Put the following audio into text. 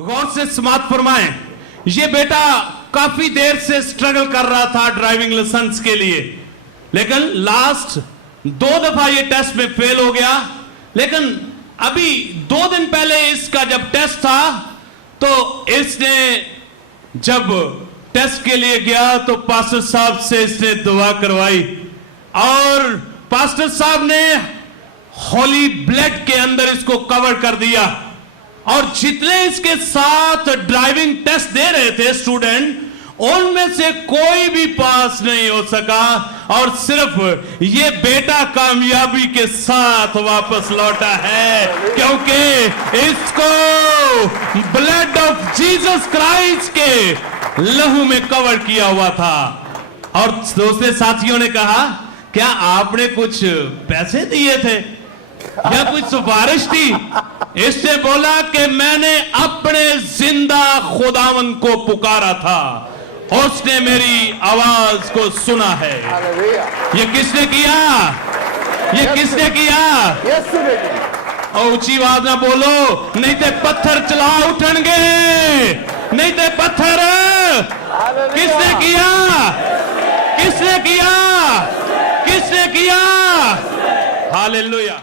गौर से समाप्त फरमाएं। ये बेटा काफी देर से स्ट्रगल कर रहा था ड्राइविंग लाइसेंस के लिए, लेकिन लास्ट 2 दफा ये टेस्ट में फेल हो गया। लेकिन अभी 2 दिन पहले इसका जब टेस्ट था तो इसने जब टेस्ट के लिए गया तो पास्टर साहब से इसने दुआ करवाई और पास्टर साहब ने होली ब्लड के अंदर इसको कवर कर दिया। और जितने इसके साथ ड्राइविंग टेस्ट दे रहे थे स्टूडेंट, उनमें से कोई भी पास नहीं हो सका और सिर्फ ये बेटा कामयाबी के साथ वापस लौटा है, क्योंकि इसको ब्लड ऑफ जीसस क्राइस्ट के लहू में कवर किया हुआ था। और दूसरे साथियों ने कहा, क्या आपने कुछ पैसे दिए थे या कुछ सिफारिश थी? इसने बोला कि मैंने अपने जिंदा खुदावन को पुकारा था, उसने मेरी आवाज को सुना है। ये किसने किया? ये किसने किया? ऊंची आवाज ना बोलो, नहीं तो पत्थर चला उठणगे, नहीं तो पत्थर। किसने किया? किसने किया? किसने किया? हालेलुया।